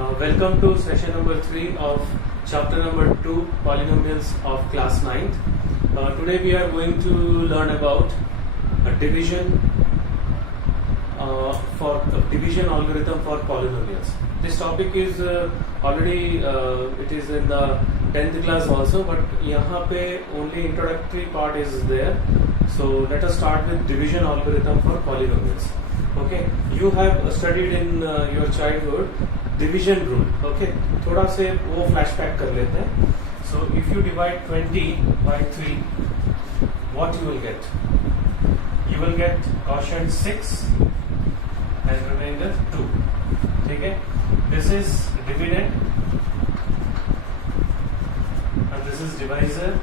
Welcome to session number 3 of chapter number 2, polynomials of class 9th. Today we are going to learn about a division division algorithm for polynomials. This topic is already it is in the 10th class also, but यहाँ पे only introductory part is there. So let us start with division algorithm for polynomials. Okay, you have studied in your childhood division rule. Okay, थोड़ा से वो flashback कर लेते हैं. So if you divide 20 by 3, what you will get? You will get quotient 6 and remainder 2. ठीक है? This is dividend and this is divisor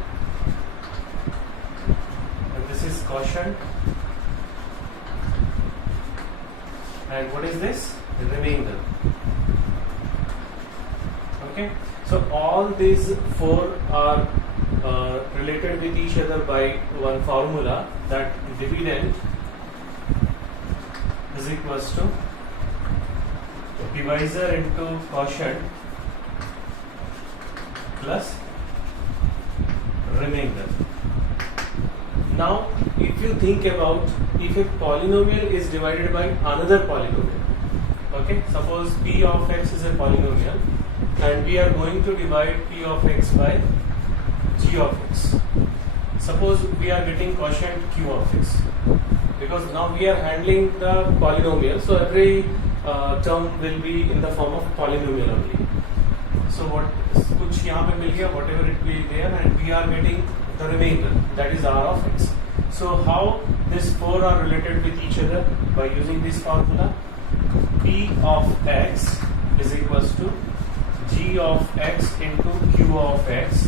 and this is quotient. And what is this? Remainder. Okay. So all these four are related with each other by one formula, that dividend is equals to divisor into quotient plus remainder. Now, if you think about, if a polynomial is divided by another polynomial, okay, suppose p of x is a polynomial and we are going to divide p of x by g of x. Suppose we are getting quotient q of x, because now we are handling the polynomial, so every term will be in the form of polynomial only. So what कुछ यहाँ पे मिल गया, whatever it be there, and we are getting the remainder, that is r of x. So how these four are related with each other? By using this formula, p of x is equals to g of x into q of x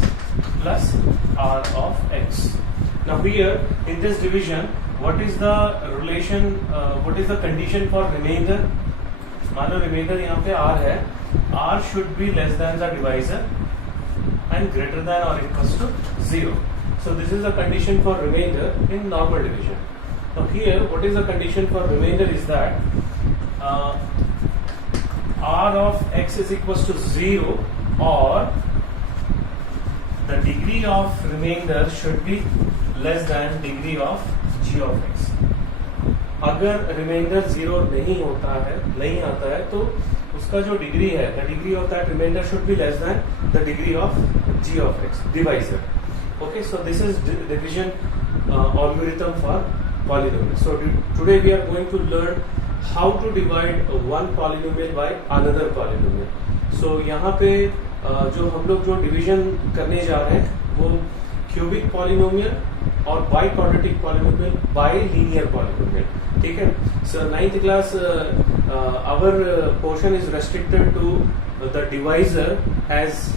plus r of x. Now here in this division, what is the relation? What is the condition for remainder? मान लो remainder यहाँ पे r है, r should be less than the divisor and greater than or equals to 0. So this is the condition for remainder in normal division. Now here, what is the condition for remainder is that r of x is equals to 0, or the degree of remainder should be less than degree of g of x. अगर reminder 0 नहीं आता है तो उसका जो degree है, the degree of that remainder should be less than the degree of g of x, divisor. Okay, so this is division algorithm for polynomial. So today we are going to learn how to divide one polynomial by another polynomial. So यहाँ पे जो हम लोग जो division करने जा रहे हैं वो cubic polynomial और biquadratic polynomial by linear polynomial. ठीक है? So 9th class our portion is restricted to the divisor as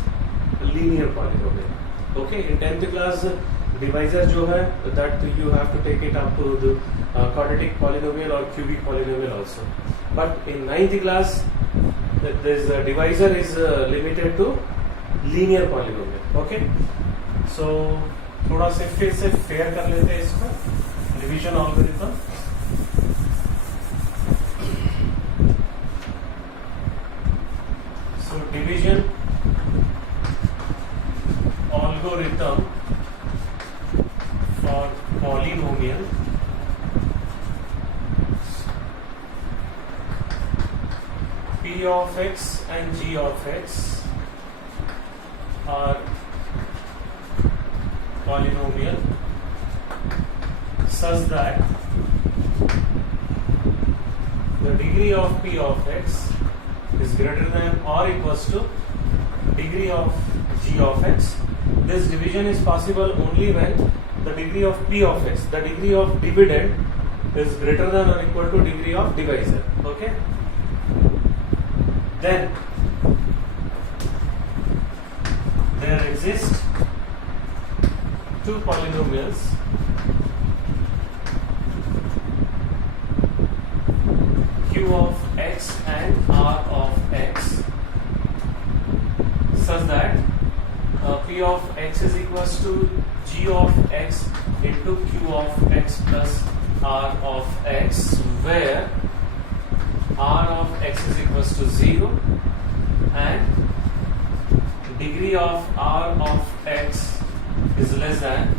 linear polynomial. Okay, in 10th class divisor जो है that you have to take it up to the quadratic polynomial or cubic polynomial also. But in 9th class this divisor is limited to linear polynomial. Okay, so थोड़ा से फिर से fair कर लेते हैं इसको, division algorithm. So division algorithm for polynomial p of x and g of x are polynomial such that the degree of p of x is greater than or equals to degree of g of x. This division is possible only when the degree of p of x, the degree of dividend, is greater than or equal to degree of divisor. Okay? Then there exist two polynomials q of x and r of x such that p of x is equals to g of x into q of x plus r of x, where r of x is equals to 0 and degree of r of x is less than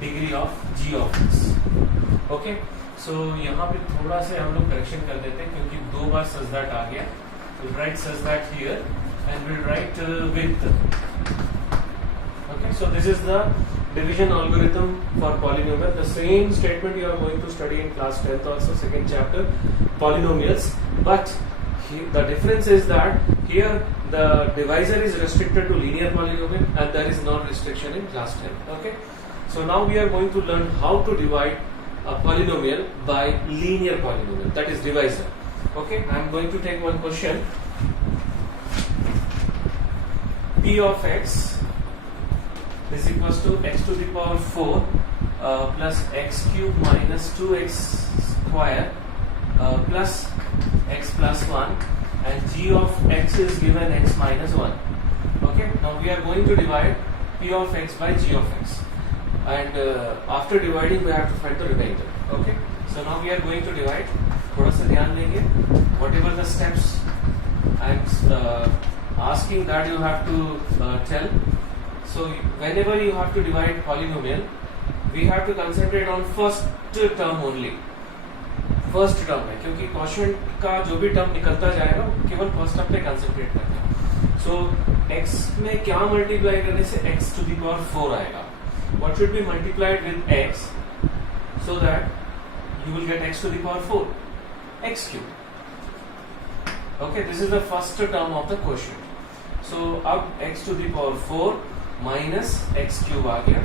degree of g of x. Okay, so यहाँ पे थोड़ा से हम लोग correction कर देते हैं क्योंकि 2 बार such that आ गया. We'll write such that here and we'll write with. Okay, so this is the division algorithm for polynomial. The same statement you are going to study in class 10th also, second chapter, polynomials. But the difference is that here the divisor is restricted to linear polynomial and there is no restriction in class 10. Okay, so now we are going to learn how to divide a polynomial by linear polynomial, that is divisor. Okay, I am going to take one question. P of x is equals to x to the power 4 plus x cube minus 2x square plus x plus 1, and g of x is given x minus 1. Okay, now we are going to divide P of x by g of x, and after dividing we have to find the remainder. Okay, so now we are going to divide. थोड़ा सा ध्यान देंगे. Whatever the steps I am asking, that you have to tell. So whenever you have to divide polynomial, we have to concentrate on first term only. First term है, क्योंकि quotient का जो भी term निकलता जाएगा केवल फर्स्ट टर्म पे concentrate करना है. सो x में क्या मल्टीप्लाई करने से x टू द पावर 4 आएगा. What should be multiplied with x so that you will get x to the power 4, x cube. Okay, this is the first term of the quotient. So अब x to the power 4 minus x cube आ गया.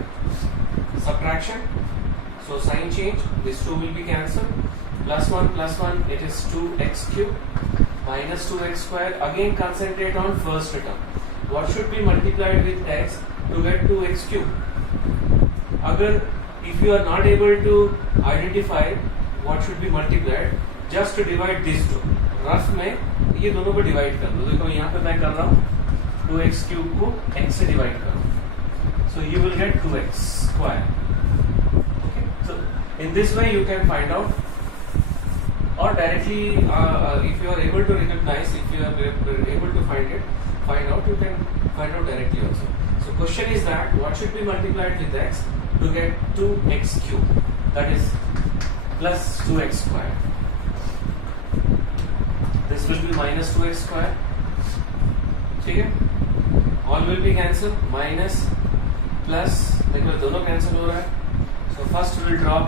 Subtraction, so sign change, this 2 will be cancelled. Plus 1, it is 2x cube minus 2x square. Again concentrate on first term. What should be multiplied with x to get 2x cube? Agar if you are not able to identify what should be multiplied, just divide these two. Rough में ये दोनों को divide कर दो. देखो यहाँ पे मैं कर रहा हूँ 2x cube को x से डिवाइड करो. So you will get 2x square. Okay, so in this way you can find out. Or directly, if you are able to recognize, if you are able to find out, you can find out directly also. So question is that what should be multiplied with x to get 2x cube, that is plus 2x square. This will be minus 2x square. ठीक है? All will be cancelled. Minus plus, देखो दोनों cancel हो रहा है. So first we will drop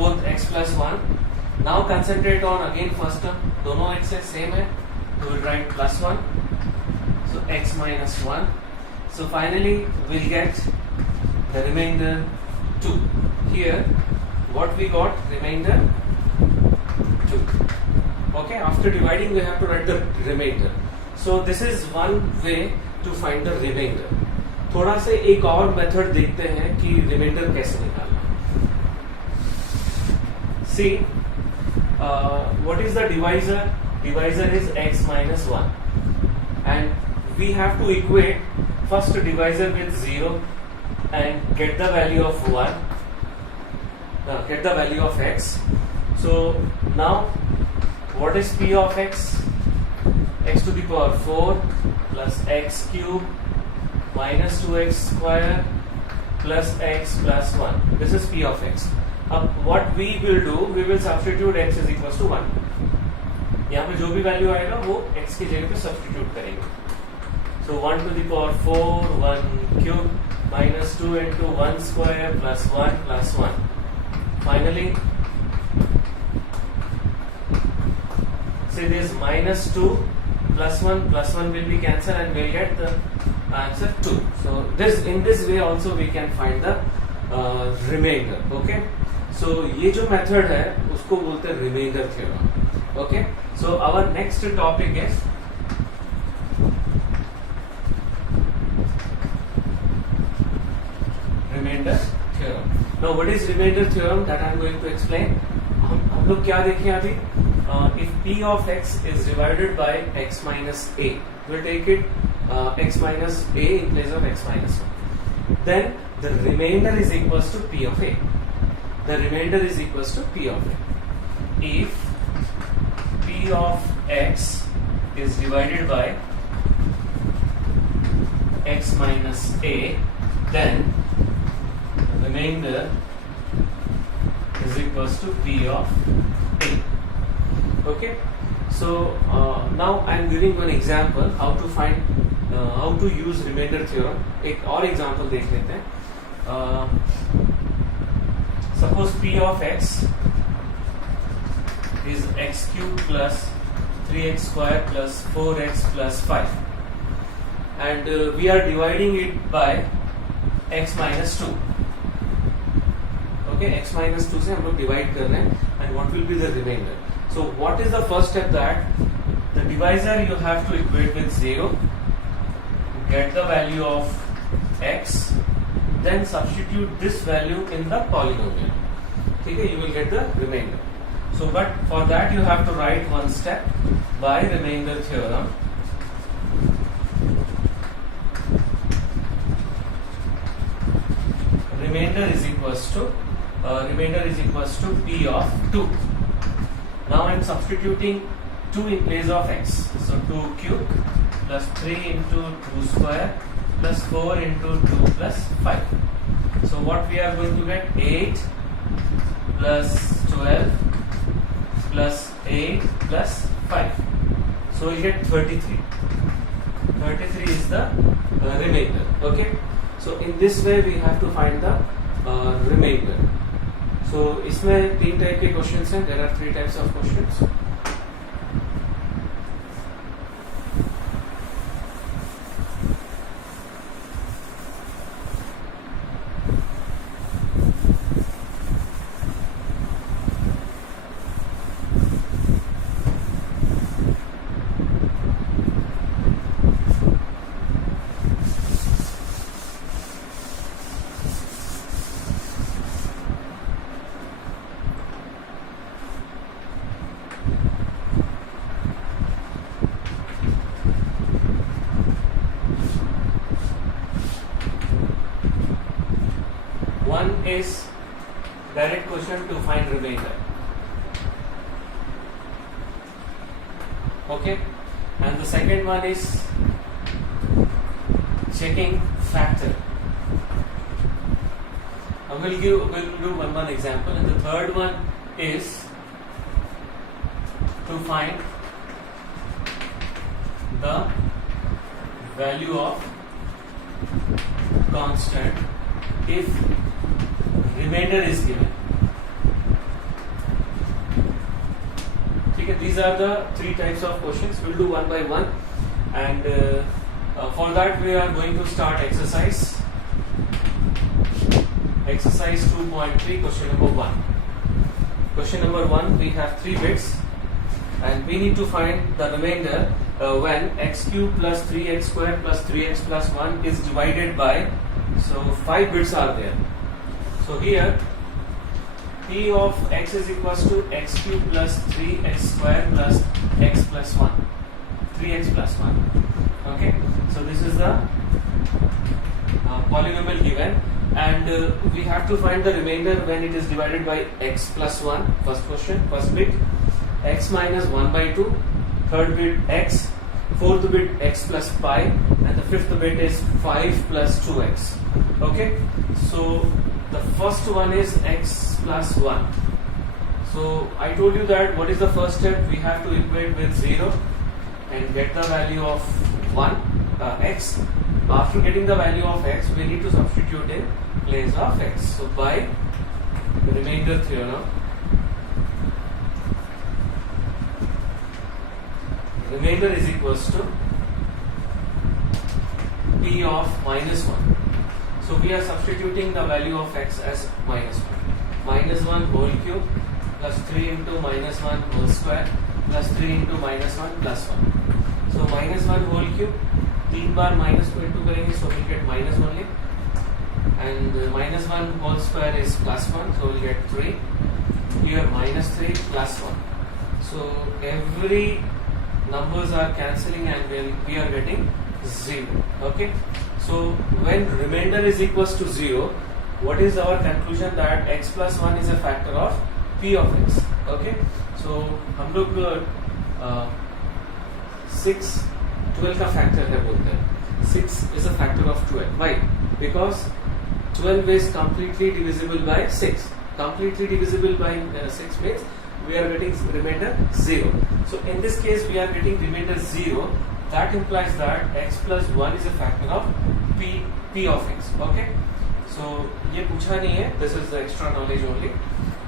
both x plus 1. Now concentrate on again first term. दोनों x है same है. We will write plus 1. So x minus 1. So finally we'll get the remainder 2. Here what we got, remainder 2. Okay, after dividing we have to write the remainder. So this is one way to find the remainder. थोड़ा से एक और method देखते हैं कि reminder कैसे निकालना. See, what is the divisor? Divisor is x minus 1, and we have to equate first divisor with 0 and get the value of 1, get the value of x. So now what is p of x? X to the power 4 plus x cube minus 2x square plus x plus 1. This is p of x. अब what we will do, we will substitute x is equals to 1. यहाँ पे जो भी value आएगा वो x की जगह पे सब्स्टिट्यूट करेंगे. So 1 to the power 4, 1 cube minus 2 into 1 square plus 1 plus 1. Finally, say this minus 2 plus 1 will be cancelled and we'll get the answer 2. So this, in this way also we can find the remainder. Okay. So ये जो method है उसको बोलते हैं remainder theorem. Okay, so our next topic is remainder theorem. Now what is remainder theorem, that I am going to explain. हम लोग क्या देखें अभी. If p of x is divided by x minus a, we'll take it x minus a in place of x minus 1. Then the remainder is equals to p of a. The remainder is equals to p of a. If p of x is divided by x minus a, then remainder is equals to p of a. Okay, so now I am giving one example how to find how to use remainder theorem. एक और example देख लेते हैं. Suppose p of x is x cube plus 3x square plus 4x plus 5, and we are dividing it by x minus 2. Okay, x minus 2 से हम लोग divide कर रहे हैं, and what will be the remainder? So what is the first step? That the divisor you have to equate with 0, get the value of x, then substitute this value in the polynomial. Okay, you will get the remainder. So, but for that you have to write one step by remainder theorem. Remainder is equals to p of 2. Now I am substituting 2 in place of x. So 2 cube plus 3 into 2 square plus 4 into 2 plus 5. So what we are going to get? 8 plus 12 plus 8 plus 5. So we get 33. 33 is the remainder. Okay. So in this way we have to find the remainder. So इसमें 3 type के questions हैं. There are 3 types of questions. One is direct question to find remainder. Okay, and the second one is checking factor. We'll do one example, and the third one is to find the value of constant if remainder is given. Okay, these are the 3 types of questions. We'll do one by one, and for that we are going to start exercise 2.3, question number 1. Question number 1, we have 3 bits, and we need to find the remainder when x cube plus 3x square plus 3x plus 1 is divided by, so 5 bits are there. So here p of x is equals to x cube plus 3x square plus x plus 1, 3x plus 1. Okay, so this is the polynomial given, and we have to find the remainder when it is divided by x plus 1. First question, first bit x minus 1 by 2, third bit x, fourth bit x plus pi, and the fifth bit is 5 plus 2x. Okay, so the first one is x plus 1. So I told you that what is the first step? We have to equate with 0 and get the value of x. After getting the value of x, we need to substitute in place of x. So by remainder theorem, remainder is equals to p of minus 1. So we are substituting the value of x as minus 1. Minus 1 whole cube plus 3 into minus 1 whole square plus 3 into minus 1 plus 1. So minus 1 whole cube, 3 bar minus को into करेंगे, so we'll get minus only. And minus 1 whole square is plus 1, so we'll get 3. Here minus 3 plus 1. So every numbers are cancelling, and we are getting 0. Okay. So when remainder is equals to 0, what is our conclusion? That x plus 1 is a factor of p of x. Okay, so हम लोग 6 12 का factor है बोलते हैं. 6 is a factor of 12. Why? Because 12 is completely divisible by 6. Completely divisible by 6 means we are getting remainder 0. So in this case we are getting remainder 0. That implies that x plus 1 is a factor of p of x. Okay. So ये पूछा नहीं है. This is the extra knowledge only.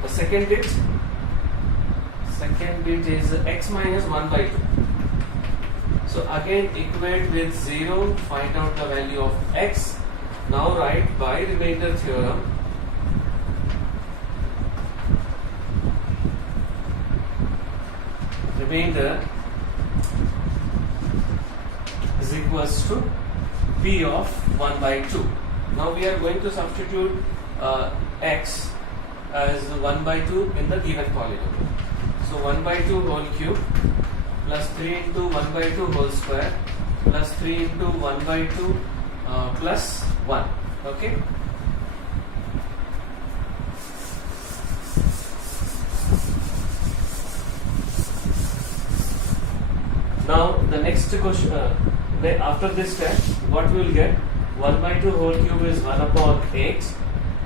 The second bit is x minus 1 by 2. So again equate with 0, find out the value of x. Now write by remainder theorem. Remainder is equals to p of 1 by 2. Now we are going to substitute x as 1 by 2 in the given polynomial. So 1 by 2 whole cube plus 3 into 1 by 2 whole square plus 3 into 1 by 2 plus 1. Okay. Now the next question, after this step, what we will get? 1 by 2 whole cube is 1 upon 8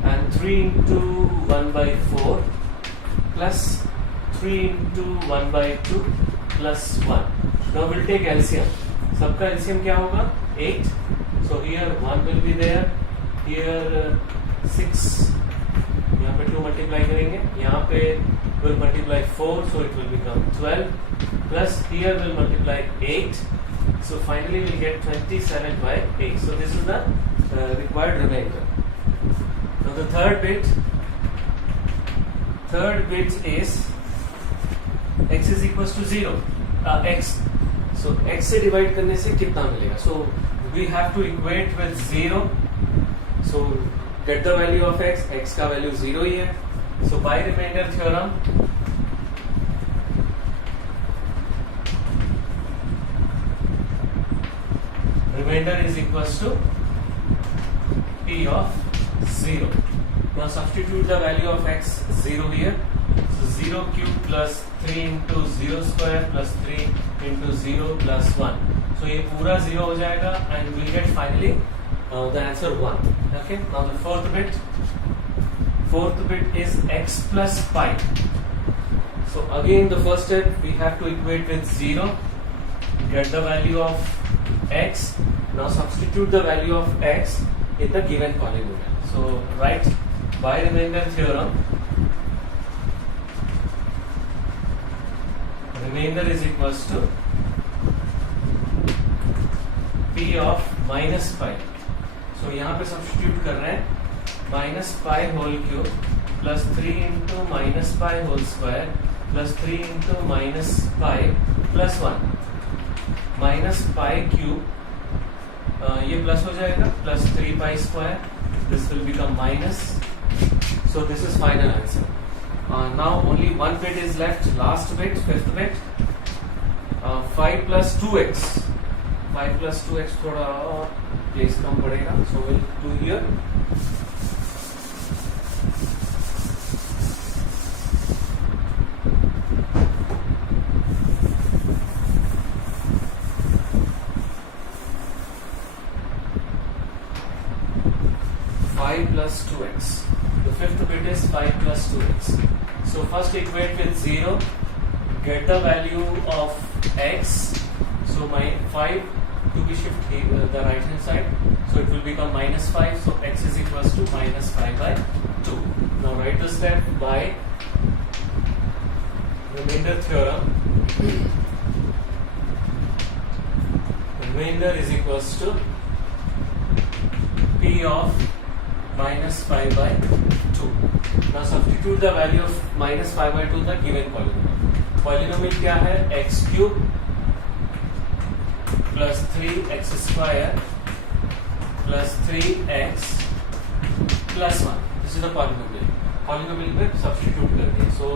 and 3 into 1 by 4 plus 3 into 1 by 2 plus 1. Now we'll take LCM. सबका LCM क्या होगा? 8. So here 1 will be there. Here 6. यहाँ पे 2 multiply करेंगे. यहाँ पे will multiply 4, so it will become 12. Plus here will multiply 8. So finally we'll get 27 by 8. So this is the required remainder. Now the third bit is x is equals to 0. X. So x से divide करने से कितना मिलेगा? So we have to equate with 0. So get the value of x. X का value 0 ही है. So by remainder theorem, remainder is equals to p of 0. Now substitute the value of x 0 here. So 0 cube plus 3 into 0 square plus 3 into 0 plus 1. So ये पूरा 0 हो जाएगा and we get finally the answer 1. Okay. Now the fourth bit is x plus pi. So again the first step we have to equate with 0. Get the value of x. Now substitute the value of x in the given polynomial. So write by remainder theorem. Remainder is equals to p of minus pi. So यहाँ पे substitute कर रहे हैं minus pi whole cube plus 3 into minus pi whole square plus 3 into minus pi plus 1. Minus pi cube ये plus हो जाएगा plus 3 pi square. This will become minus. So this is final answer. Now only one bit is left. Last bit, fifth bit. 5 plus 2x. 5 plus 2x थोड़ा place कम पड़ेगा. So we'll do here. Plus 2x. The fifth bit is 5 plus 2x. So first equate with 0. Get the value of x. So my 5 to be shift the right hand side. So it will become minus 5. So x is equals to minus 5 by 2. Now write the step by remainder theorem. Remainder is equals to p of minus 5 by 2. Now substitute the value of minus 5 by 2 in the given polynomial. Polynomial क्या है? x cube plus 3x square plus 3x plus 1. This is the polynomial. Polynomial में substitute करते हैं. So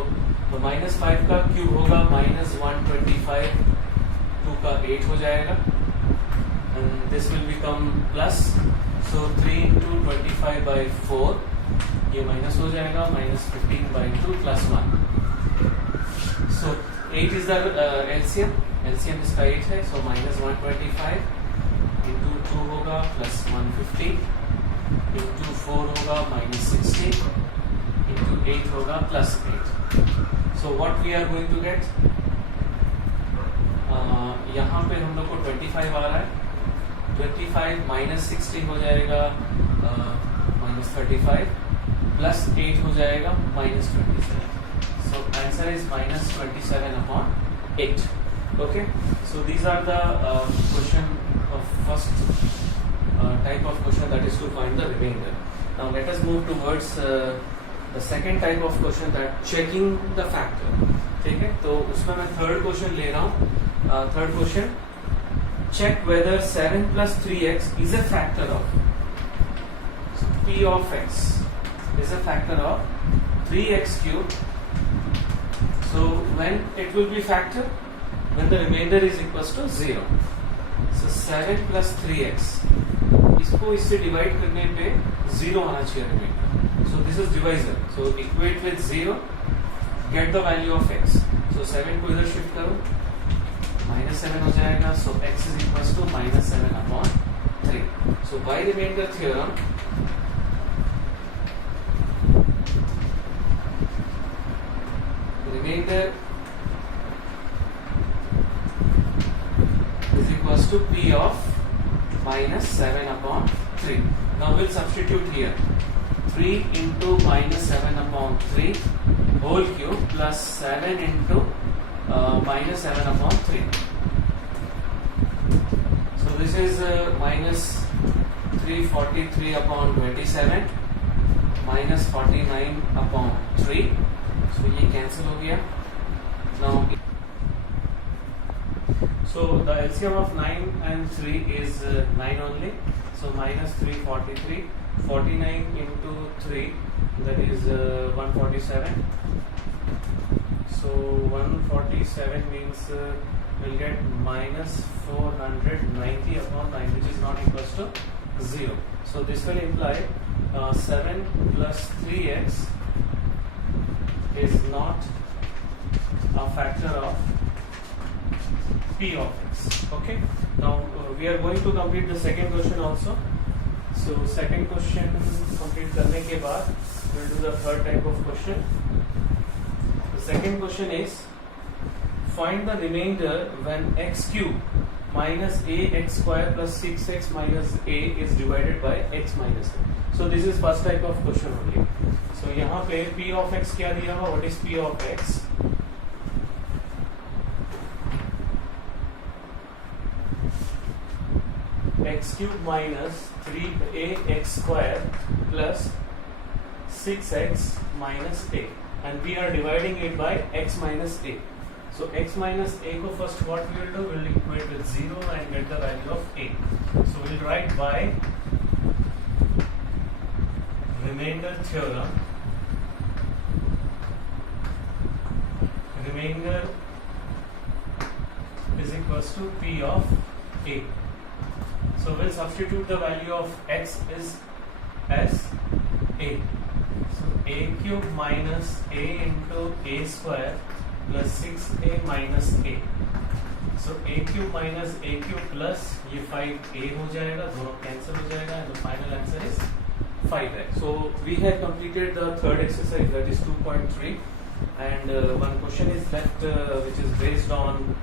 तो minus 5 का cube होगा minus 125. 2 का 8 हो जाएगा. And this will become plus. So 3 into 25 by 4 ये माइनस हो जाएगा minus 15 by 2 plus 1. So 8 is the LCM. LCM इसका 8 है, so minus 125 into 2 होगा plus 150 into 4 होगा minus 60 into 8 होगा plus 8. So what we are going to get? यहाँ पे हम लोग को 25 आ रहा है. 25 minus 16 हो जाएगा minus 35 plus 8 हो जाएगा minus 27. So answer is minus 27 upon 8. Okay. So these are the question of first type of question, that is to find the remainder. Now let us move towards the second type of question, that checking the factor. ठीक है, तो उसमें मैं third question ले रहा हूँ. Third question, check whether 7 plus 3x is a factor of, so p of x is a factor of 3x cubed. So when it will be factor? When the remainder is equals to 0. So 7 plus 3x, इसको इससे divide करने पे 0 आना चाहिए remainder. So this is divisor. So equate with 0, get the value of x. So 7 को इधर shift करो, minus 7 हो जाएगा. So x is equals to minus 7 upon 3. So by remainder theorem, remainder is equals to p of minus 7 upon 3. Now we'll substitute here. 3 into minus 7 upon 3 whole cube plus 7 into minus 7 upon 3. So this is minus 343 upon 27 minus 49 upon 3. So ये cancel हो गया. Now so the LCM of 9 and 3 is 9 only. So minus 343, 49 into 3, that is 147. So 147 means we'll get minus 490 upon 9, which is not equals to 0. So this will imply 7 plus 3x is not a factor of p of x. Okay. Now we are going to complete the second question also. So second question complete करने के बाद we will do the third type of question. The second question is, find the remainder when x cube minus ax square plus 6x minus a is divided by x minus a. So this is first type of question only. So यहाँ पे p of x क्या दिया हुआ? What is p of x? X cube minus 3ax square plus 6x minus a, and we are dividing it by x minus a. So x minus a को first what we will do? We will equate with 0 and get the value of a. So we will write by remainder theorem, remainder is equals to p of a. So we'll substitute the value of x is as a. So a cube minus a into a square plus 6a minus a. So a cube minus a cube plus ये 5a हो जाएगा, दोनों cancel हो जाएगा, and the final answer is 5. So we have completed the third exercise, that is 2.3, and one question is left which is based on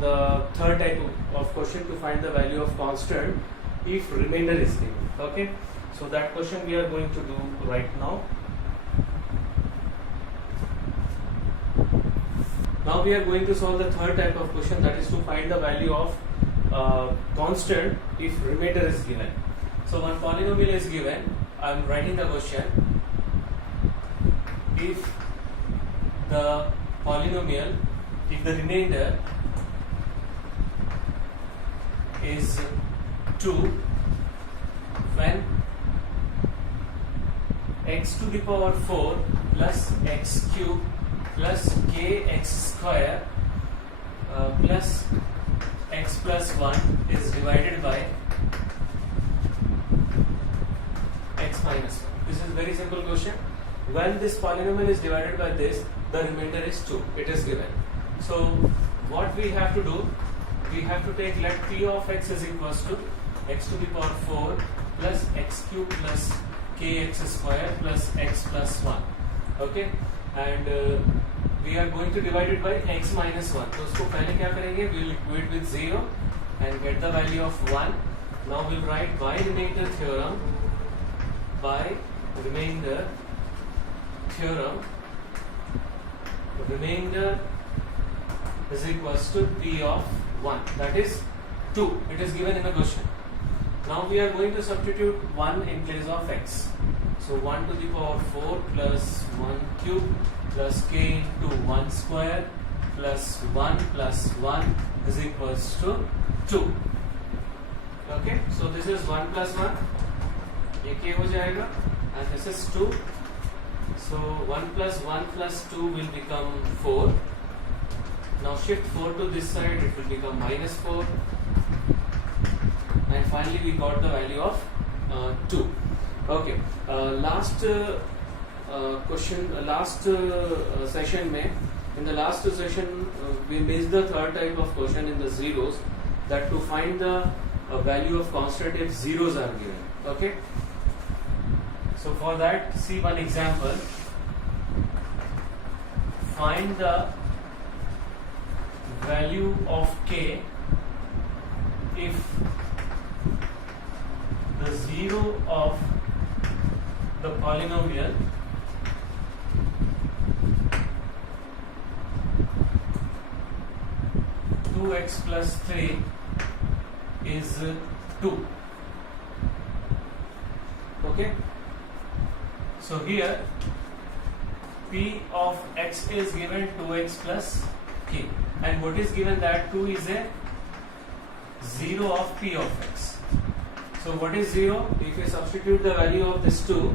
the third type of question, to find the value of constant if remainder is given. Okay, so that question we are going to do right now. Now we are going to solve the third type of question, that is to find the value of constant if remainder is given. So one polynomial is given, I am writing the question. If the polynomial, if the remainder is 2 when x to the power 4 plus x cube plus kx square plus x plus 1 is divided by x minus 1. This is very simple question. when this polynomial is divided by this, the remainder is 2. It is given. So what we have to do, we have to take, let p of x is equals to x to the power 4 plus x cube plus kx square plus x plus 1. Okay, and we are going to divide it by x minus 1. तो उसको पहले क्या करेंगे? We will equate with 0 and get the value of 1. Now we will write by remainder theorem. By remainder theorem, remainder is equals to p of 1. That is 2. It is given in the question. Now we are going to substitute 1 in place of x. So 1 to the power 4 plus 1 cube plus k into 1 square plus 1 is equals to 2. Okay, so this is 1 plus 1. ये k हो जाएगा and this is 2. So 1 plus 2 will become 4. Now shift 4 to this side, it will become minus 4. And finally we got the value of 2. Okay, last session में, in the last session we missed the third type of question in the zeros, that to find the value of constant if zeros are given. Okay, so for that, see one example. Find the value of k if the zero of the polynomial two x plus 3 is 2. Okay, so here p of x is given 2x plus k, and what is given, that 2 is a 0 of p of x. So what is 0? If you substitute the value of this 2,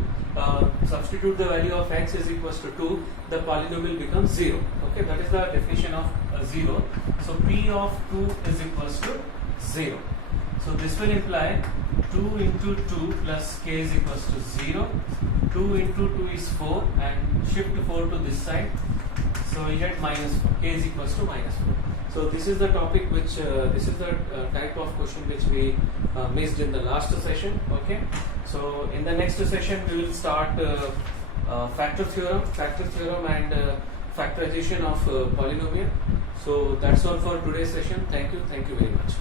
substitute the value of x is equals to 2, the polynomial becomes 0. Okay, that is the definition of 0. So p of 2 is equals to 0. So this will imply 2 into 2 plus k is equals to 0. 2 into 2 is 4, and shift 4 to this side. So we get minus 4. K is equals to minus 4. So this is the topic which, this is the type of question which we missed in the last session. Okay. So in the next session we will start factor theorem and factorization of polynomial. So that's all for today's session. Thank you very much.